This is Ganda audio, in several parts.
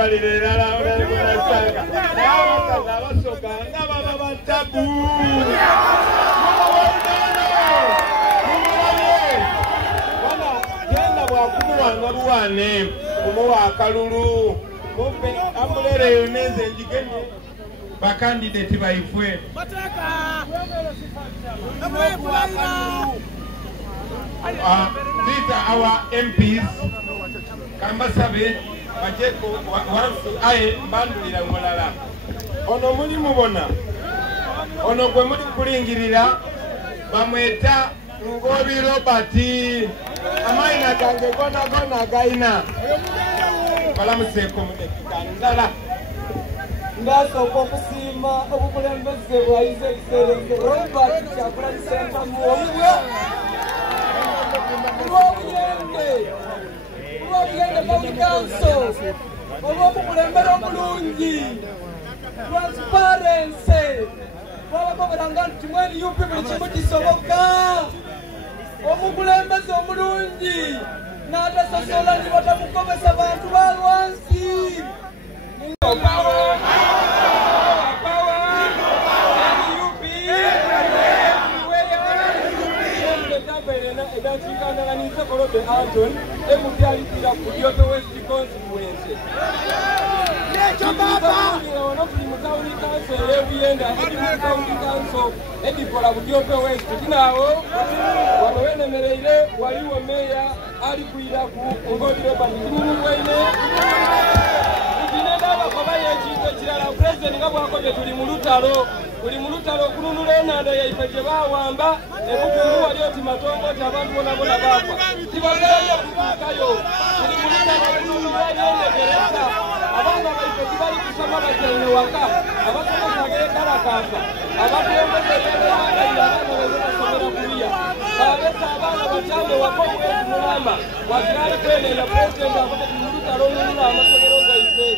balirera la unasanga na basoka ngaba batabu Jenda bwakubuwanga buwane kumuwa akalulu mupe ambulere yoneze njigeni bakandidate baifwe these are our MPs Kambasabe Majeko Waransu Aye Mbandulira Mulala ono muli mubona ono gwe muli kulingirira bamweta Ngobi Robert amaina gange gona gaina balamuseko mudekikandala ndasoko kusima obukulembeze bwa His Excellency Robert Kyagulanyi Ssentamu omubwa Lwobuyende County Council olw'okukulembera omulungi transparency lwabakoberanga nti mwene yupi buli kimu kisoboka omukulembeze omulungi n'atasosola nti batamukomesa bantu ba lwansi Edikola Budiope West kinawo wanowenemereire waliwo meya ali kuira ku Ngobi Robert kimumwene ndinenda bakobaye ekintu kirala president nga bwakoze tuli mu lutalo kununula enanda yaifeje bawamba ebukungu wali oti matongo ti abantu bona bakwa tibalaya kukayo tuli mu lutalo kununula enanda abanga baifeje bali kusoma bakene waka abakoze agekala kasa abakulembeze b'abana basomera kuliya balesa abaana bakyambe wakomwe kumulamba wagirale kwenenda president akote tuli mu lutalo olunula amasomero gaife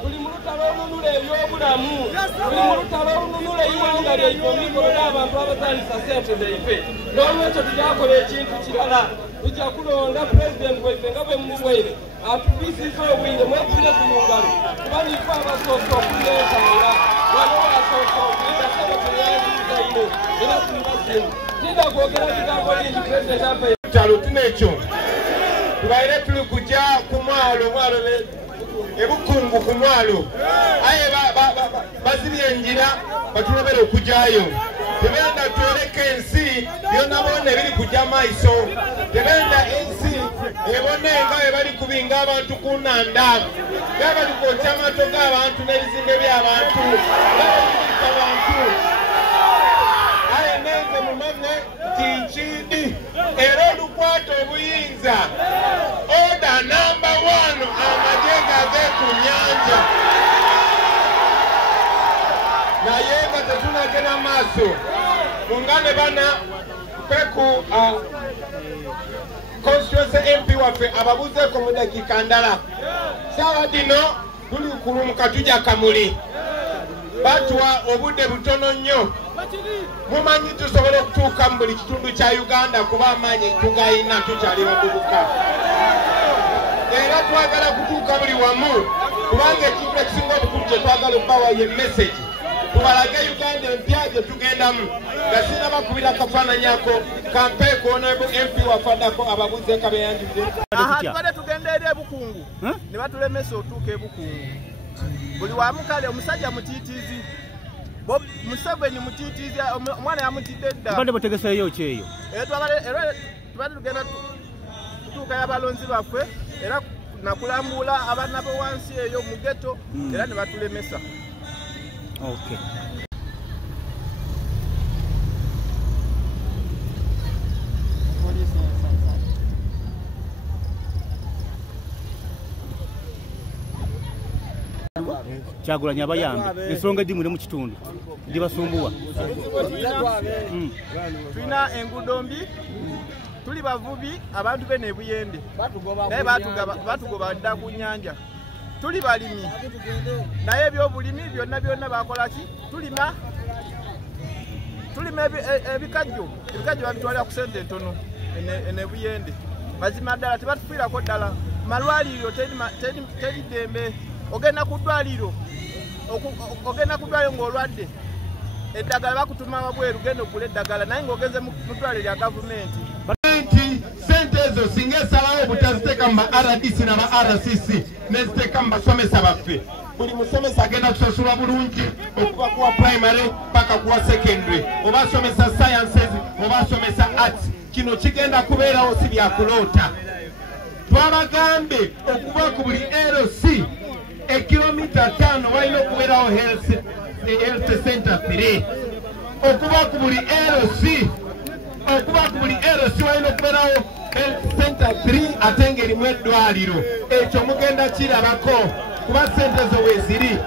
tuli mu lutalo olunula ebyobulamu tuli mu lutalo olunula iwanga lyaife omikolo n'abantu abazaalisa ssente zaife n'olwekyo tujakola ekintu kirala tujja kulonda pulezidenti waife nga bwe mumuwaire atubisiza obwire mwekire ku mungalo kuba nife abasoose okuleetanga wano wasoose okuyita sabateyayizaine era tumbasimu tinda kwogera bigambo bingi pulezidenti afe talo tunekyo tubaire tuli kujja ku mwalo ebukungu ku mwalo aye bazibye enjira batulobera okujjayo tebenda twoleka ensi byonna bonna ebiri kujja maiso tebenda ensi ebone nga bwe bali kubinga abantu ku nnanda nga bali kwokya amato g'abantu n'ebizimbe by'abantu babibika abantu aye nenze mumanye tinkindi era olukwata obuyinza oda namba 1 amagye gave ku nnyanja naye nga tetunagenda maaso mungane bana kweku constituency MP waffe ababuzeeko mu dakiika ndala saawa dino tuli kulumuka tujja Kamuli batwa obudde butono nnyo mumanyi tusobola okutuuka mu buli kitundu kya Uganda kuba amaanyi tugayina tukyali bavubuka era twagala kutuuka buli wamu kubanga ekintu ekisinga obukulu kye twagala okubawa ye message tubalage Uganda empya gye tugendamu nga sina bakubira kafaananyi ako kampe kuona MP wafaddako ababuze kabeyanjudde tubadde tugenda eri ebukungu ne batulemesa otuuka ebukungu buli wamu kale omusajja mutiitiizi Museveni mutiitiizi omwana yamutidde dda mbadde bategeseeyo ki eyo tubadde tugenda kutuuka y'abalonzi baffe era nakulambula abaana b'ewansi eyo mu ghetto era ne batulemesa. Okay. Kyagulanyi abayambe ensonga edimule mu kitundu gibasumbuwa tulina enguudo mbi tuli bavubi abantu bene ebuyende naye batugoba dda ku nnyanja tuli balimi naye ebyobulimi byonna bakola ki tulima ebikajjo babitwalira ku sente entono enebuyende mazima ddala tebatufiirako ddala malwaliro teri ddembe ogenda ku ddwaliro ng'olwadde eddagala bakutuma wabweru genda okugula eddagala naye ng'ogenze mu ddwaliro lya gavumenti. Sente ezo singa esalawo obutaziteeka mu ba RDC n'aba RCC neziteeka mu basomesa baffe, buli musomesa agenda kusasulwa bulungi okuva kuwa primary paka kuwa secondary, oba asomesa sciences oba asomesa arts. Kino kigenda kubeerawo si byakuloota. Twabagambe okuva ku buli LC ekilomita 5 walina okubeerawo health center 3. Okuva ku buli LC walina okubeerawo health center 3 ate ng'erimu eddwaliro. Ekyo mugenda kirabako kuba sente zo weeziri.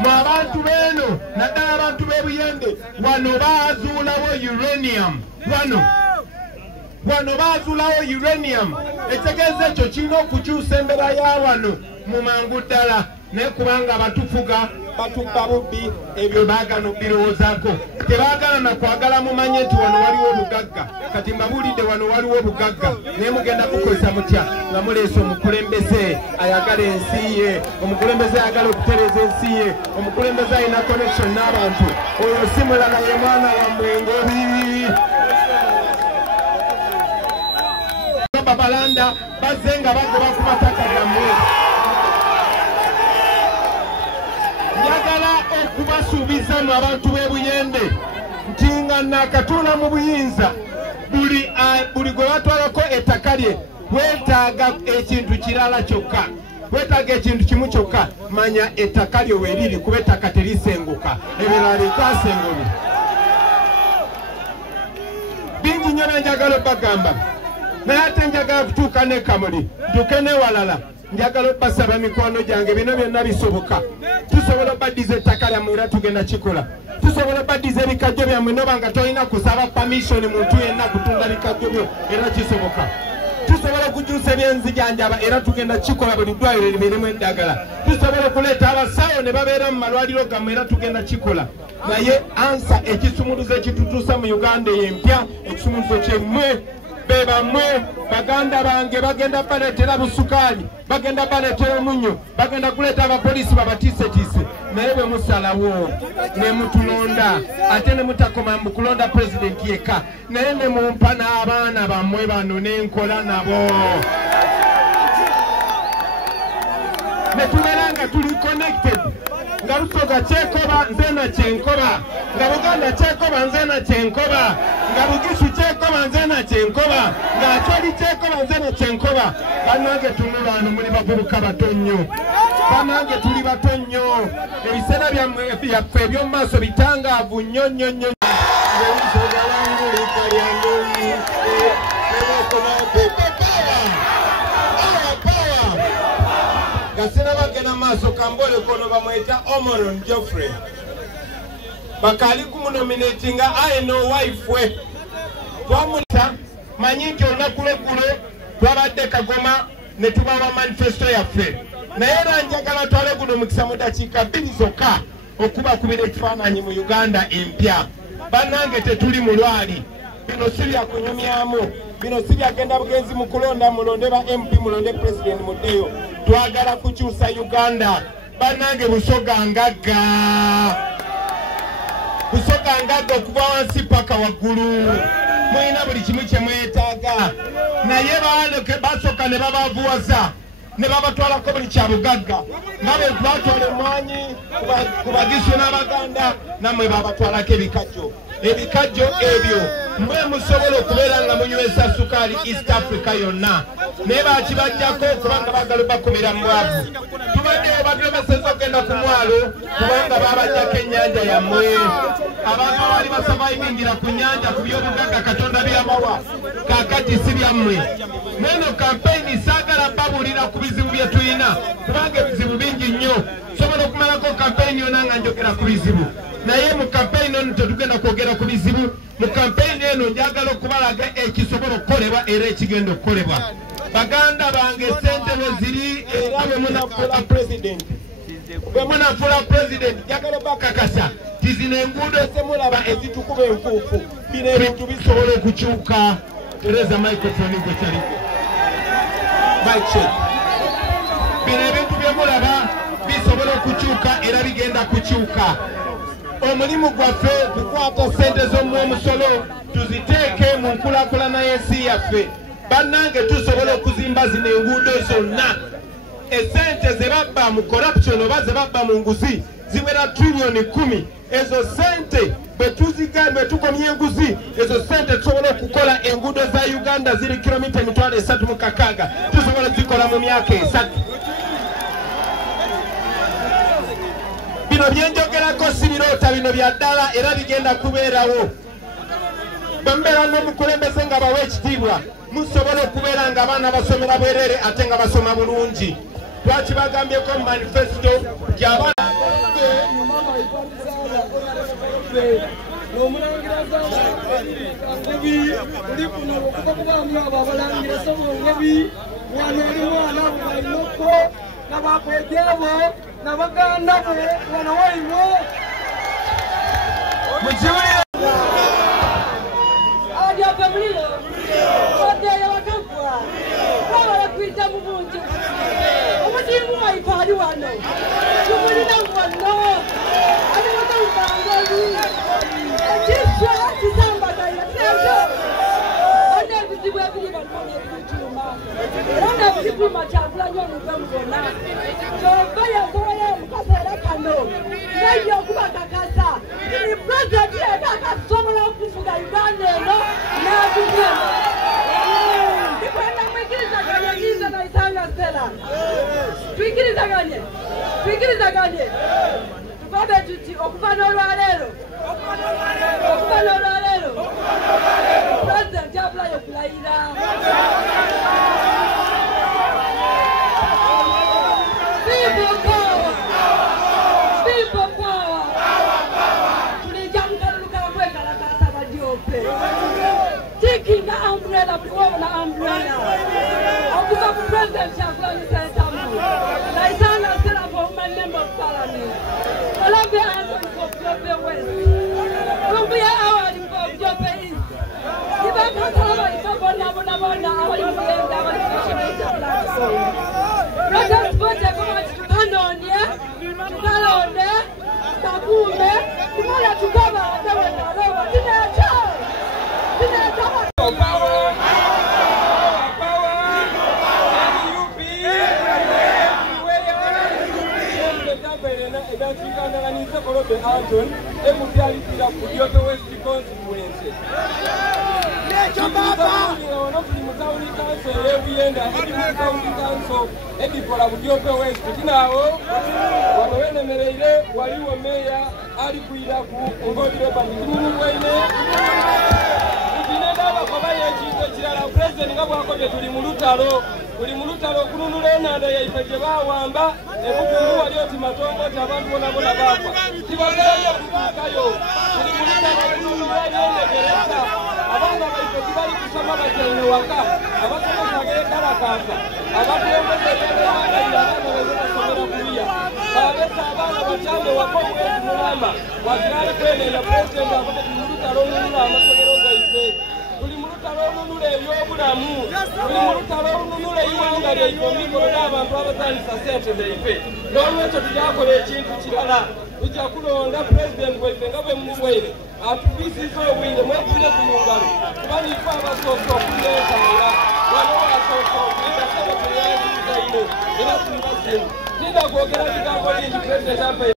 Mu abantu beeno naddala abantu b'ebuyende wano baazuulawo uranium. Wano baazuulawo uranium. Ekitegeeza ekyo kirina okukyusa embeera ya wano mu mangu ddala, naye kubanga abatufuga batubba bubbi ebyo baagala obbirowoozaako. Tebaagala na kwagala mumanye nti wano waliwo obugagga. Kati mbabuulidde wano waliwo obugagga, naye mugenda kukozesa mutya nga muleese omukulembeze ayagala ensi ye, omukulembeze ayagala okutereeza ensi ye, omukulembeze alina connection n'abantu. Oyo si mulala ye mwana wammwe Ngobi. Babalanda bazze nga bagoba ku mataka gammwe. Njagala okubasuubiza mu abantu b'ebuyende nti nga nakatuula mu buyinza buli gwe batwalako ettaka lye weetaaga ekintu kirala kyokka, weetaaga ekintu kimu kyokka. Manya ettaka lyo weeriri kuba ettaka terisenguka, ebirala bikasengulwe. Bingi nnyo byenjagala obbagamba, naye ate njagala kutuuka ne Kamuli ntuuke ne walala. Njagala obbasaba mikono gyange bino byonna bisoboka. Tusobola obbaddiza ettaka lyammwe era tugenda kikola. Tusobola obbaddiza ebikajjo byammwe noba nga tolina kusaba permission muntu yenna kutunda bikajjo byo era kisoboka. Tusobola okukyusa ebyenzijanjaba era tugenda kikola, buli ddwaliro libeeremu eddagala. Tusobola okuleeta abasawo ne babeera mu malwaliro gammwe era tugenda kikola. Naye ansa ekisumuluzo ekitutuusa mu Uganda ey'empya, ekisumuluzo kyemmwe be bammwe baganda bange bagenda baleetera busukaali, bagenda baleetera omunyo, bagenda kuleeta abapoliisi babatiisetiise. Naye bwe musalawo ne mutulonda ate ne mutakoma mu kulonda pulezidenti yekka, naye ne mumpa n'abaana bammwe bano n'enkola nabo, ne tubeera nga tuli connected. Nga Lusoga Kyekoba nze na Kyenkoba, nga Buganda Kyekoba nze na Kyenkoba, nga Bugisu Kyekoba nze na Kyenkoba, nga Acholi Kyekoba nze na Kyenkoba. Bannange tunula wano muli bavubuka bato nnyo, bannange tuli bato nnyo, ebiseera byaffe eby'omu maaso bitangaavu nnyo nnyo nnyo. Gasina bagena maaso kambole kono bamweta Omoron Geoffrey bakali kumunominatinga no wife we twamuta manyi nti olunaku lweggulo twabadde Kagoma ne tubawa manifesto yaffe, naye era njagala twale guno mukisa mu dakiika 2 zokka okubakubira ekifaananyi mu Uganda empya. Bannange tetuli mulwali, bino si byakunyumyamu, bino si byagenda bugenzi mu kulonda mulonde ba MP mulonde president muddeyo. Twagala kukyusa Uganda. Bannange Busoga ngagga okuva wansi paka waggulu, mulina buli kimu kye mwetaaga. Naye basooka ne babavuwaza ne babatwalako buli kyabugagga, nga bwe batwala emmwanyi ku Bagisu n'Abaganda, nammwe babatwalako ebikajjo ebyo mwe musobola okubeera nga munywesa sukaali East Africa yonna, naye bakibajjako kubanga baagala bakumira mu bwavu. Tubaddeyo bagemeseza okugenda ku mwalo kubanga babajjako ennyanja yammwe. Abantu abaali basavaivingira ku nnyanja ku by'obugagga Katonda byamawa, kaakati si byammwe. Neno kampeyini saagala babuulira ku bizibu bye tulina kubanga ebizibu bingi nnyo. Sobola okumalako kampeyini yonna nga njogera ku bizibu, naye mu kampeyini eno tetugenda kwogera ku bizibu. Mu kampeyini eno njagala okubalaga ekisobola okukolebwa era ekigenda okukolebwa. Baganda bange sente bwe ziri era bwe munafuula pulezidenti, njagala bakakasa ti zino enguudo zemulaba ezitukuba enfuufu, bino ebintu bisobola okukyuka. Tereza microphone gwe kyaliko. Mike check. bino ebintu bye mulaba bisobola okukyuka era bigenda kukyuka. Omulimu gwaffe tukwata ssente z'omusolo tuziteeke mu nkulaakulana y'ensi yaffe. Bannange tusobola okuzimba zino enguudo zonna. Essente ze babba mu corruption oba ze babba mu nguzi ziwera trillioni 10. Ezo ssente bwe tukomye enguzi, ezo ssente tusobola okukola enguudo za Uganda ziri kilomita 3,600 tusobola zikola mu myaka 3. Bino byenjogerako si biroota, bino bya ddala era bigenda kubeerawo. Bwe mbeera n'omukulembeze nga bawa ekitiibwa musobola okubeera nga abaana basomera bwerere ate nga basoma bulungi. Twakibagambyeko mu manifesto gy'abaana